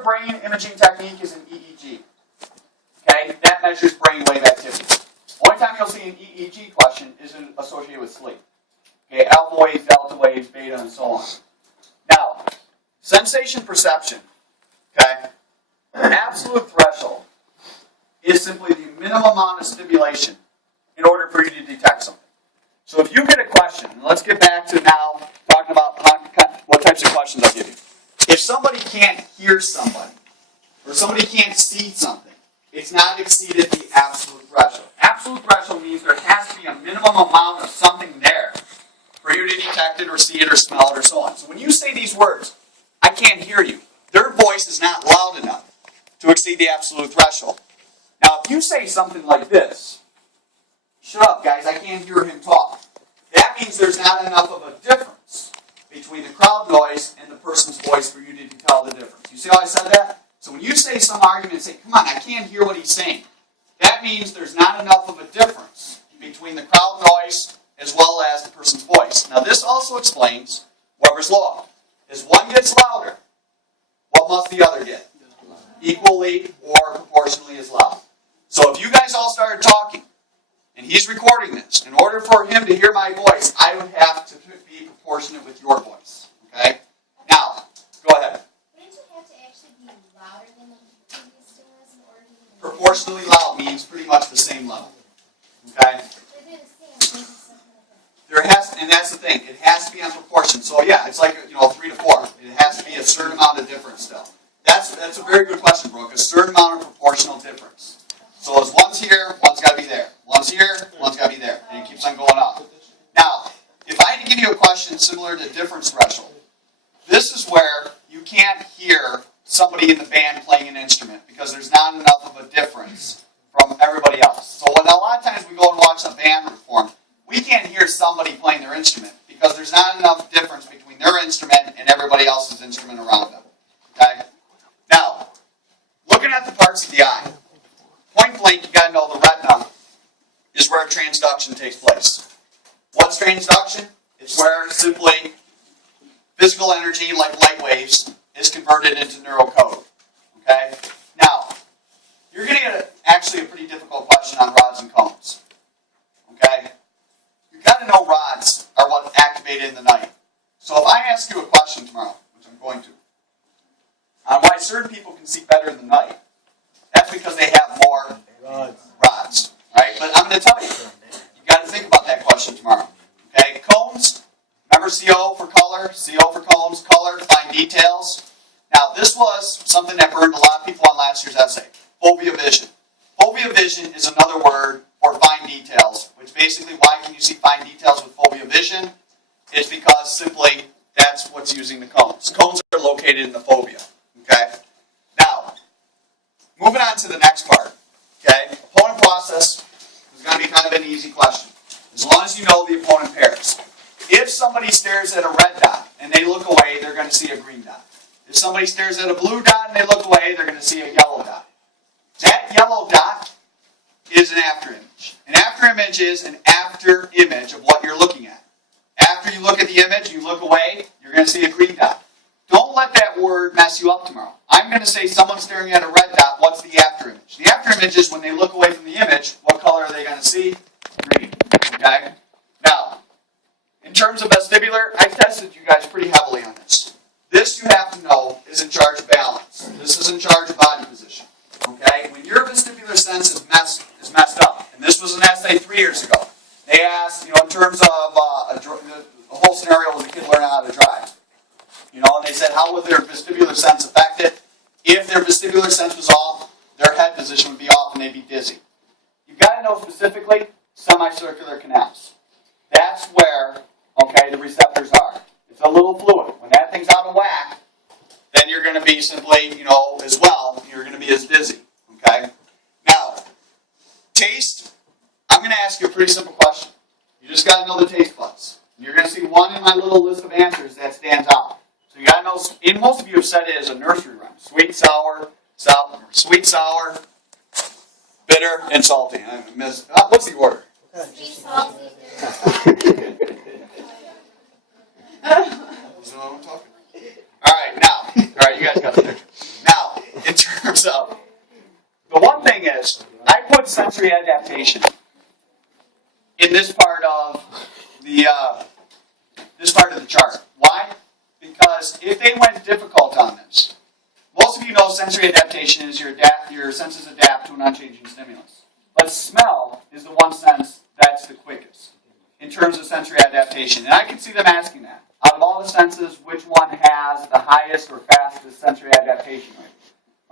other brain imaging technique is an EEG. Okay, that measures brainwave activity. Only time you'll see an EEG question is associated with sleep. Okay, alpha waves, delta waves, beta, and so on. Now, sensation perception. Okay, an absolute threshold is simply the minimum amount of stimulation in order for you to detect something. So if you get a question, and let's get back to now talking about what types of questions I'll give you. If somebody can't hear somebody, or somebody can't see something, it's not exceeded the absolute threshold. Absolute threshold means there has to be a minimum amount of something there for you to detect it or see it or smell it or so on. So when you say these words, I can't hear you, their voice is not loud enough to exceed the absolute threshold. Now if you say something like this, shut up guys, I can't hear him talk, that means there's not enough of a difference between the crowd noise and the person's voice for you to tell the difference. You see how I said that? So when you say some argument, say, come on, I can't hear what he's saying, that means there's not enough of a difference between the crowd noise as well as the person's voice. Now this also explains Weber's law. As one gets louder, what must the other get? Equally or proportionally as loud. So if you guys all started talking, and he's recording this, in order for him to hear my voice, I would have to be proportionate with your voice. Okay? Now, go ahead. Wouldn't you have to actually be louder than the previous stimulus in order to even... Proportionally loud means pretty much the same level. Okay? There has, and that's the thing, it has to be on proportion. So yeah, it's like 3 to 4. It has to be a certain amount of difference still. That's a very good question, Brooke. A certain amount of proportional difference. So as one's here, one's got to be there. One's here, one's got to be there. And it keeps on going up. Now, if I had to give you a question similar to difference threshold, this is where you can't hear somebody in the band playing an instrument because there's not enough of a difference from everybody else. So when a lot of times we go and watch a band perform, we can't hear somebody playing their instrument because there's not enough difference between their instrument and everybody else's instrument around them. Okay? Now, looking at the parts of the eye, point blank, you got to know the retina is where transduction takes place. What's transduction? It's where simply physical energy, like light waves, is converted into neural code. Okay? Now, you're going to get actually a pretty difficult question on rods and cones. Okay? You've got to know rods are what activate in the night. So if I ask you a question tomorrow, which I'm going to, on why certain people can see better in the night, that's because they have more rods. Right? But I'm going to tell you, you've got to think about that question tomorrow. Okay? Cones, remember CO for color, CO for cones, color, fine details. Now this was something that burned a lot of people on last year's essay. Fovea vision. Fovea vision is another word for fine details, which basically, why can you see fine details with fovea vision? It's because simply that's what's using the cones. Cones are located in the fovea. Okay? Now, moving on to the next part. Okay? Opponent process is going to be kind of an easy question, as long as you know the opponent pairs. If somebody stares at a red dot and they look away, they're going to see a green dot. If somebody stares at a blue dot and they look away, they're going to see a yellow dot. That yellow dot is an after image. An after image is an after image of what you're looking at. After you look at the image, you look away, you're going to see a green dot. Don't let that word mess you up tomorrow. I'm going to say someone's staring at a red dot, what's the after image? The after image is when they look away from the image, what color are they going to see? Green. Okay? Now, in terms of vestibular, I tested you guys pretty heavily on this. This, you have to know, is in charge of balance. This is in charge of body position. Okay? When your vestibular sense is messed up, and this was an essay 3 years ago, they asked, in terms of the whole scenario was a kid learning how to drive. And they said, how would their vestibular sense affect it? If their vestibular sense was off, their head position would be off and they'd be dizzy. You've got to know specifically semicircular canals. That's where, the receptors are. It's a little fluid. When that thing's out of whack, then you're going to be simply, as well, you're going to be as dizzy. Okay? Now, taste, I'm going to ask you a pretty simple question. You just got to know the taste buds. You're going to see one in my little list of answers that stands out. So you got to know, and most of you have said it as a nursery rhyme. Sweet, sour, bitter, and salty. I missed. What's the order? Sweet, salty. All right, you guys got the picture. Now, sensory adaptation in this part of the chart. Why? Because if they went difficult on this, most of you know sensory adaptation is your senses adapt to an unchanging stimulus. But smell is the one sense that's the quickest in terms of sensory adaptation. And I can see them asking that. Out of all the senses, which one has the highest or fastest sensory adaptation rate?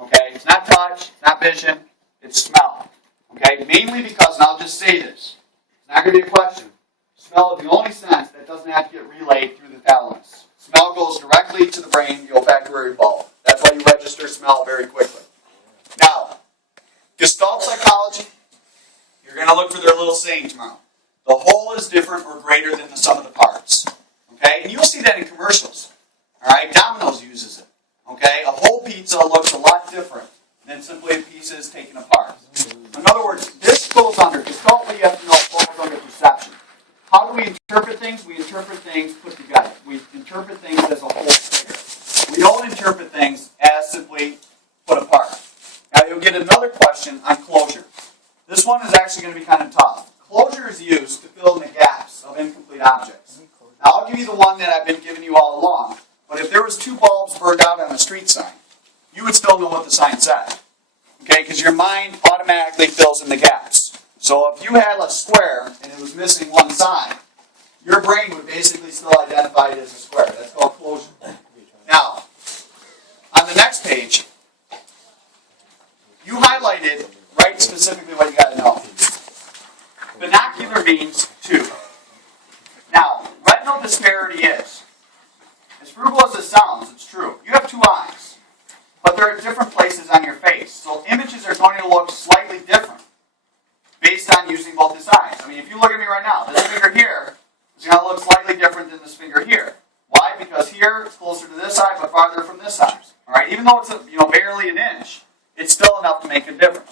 Okay, it's not touch, it's not vision, it's smell. Okay, mainly because, and I'll just say this, it's not going to be a question, smell is the only sense that doesn't have to get relayed through the thalamus. Smell goes directly to the brain, the olfactory bulb. That's why you register smell very quickly. Now, Gestalt psychology, you're going to look for their little saying tomorrow. The whole is different or greater than the sum of the parts. Okay? And you'll see that in commercials. Alright? Domino's uses it. Okay? A whole pizza looks a lot different than simply pieces taken apart. In other words, this goes under, Gestalt, what you have to know, falls under perception. How do we interpret things? We interpret things put together. We interpret things as a whole figure. We don't interpret things as simply put apart. Now you'll get another question on closure. This one is actually going to be kind of tough. Closure is used to fill in the gaps of incomplete objects. Now I'll give you the one that I've been giving you all along, but if there was 2 bulbs burned out on a street sign, you would still know what the sign said. Okay, because your mind automatically fills in the gaps. So if you had a square and it was missing one side, your brain would basically still identify it as a square. That's called closure. Now, on the next page, you highlighted right specifically what you got to know. Binocular means 2. Now, retinal disparity is, as frugal as it sounds, it's true. You have 2 eyes, but they're at different places on your face. So images are going to look slightly different based on using both these eyes. I mean, if you look at me right now, this finger here is going to look slightly different than this finger here. Why? Because here it's closer to this eye, but farther from this eye. All right, even though it's barely an inch, it's still enough to make a difference.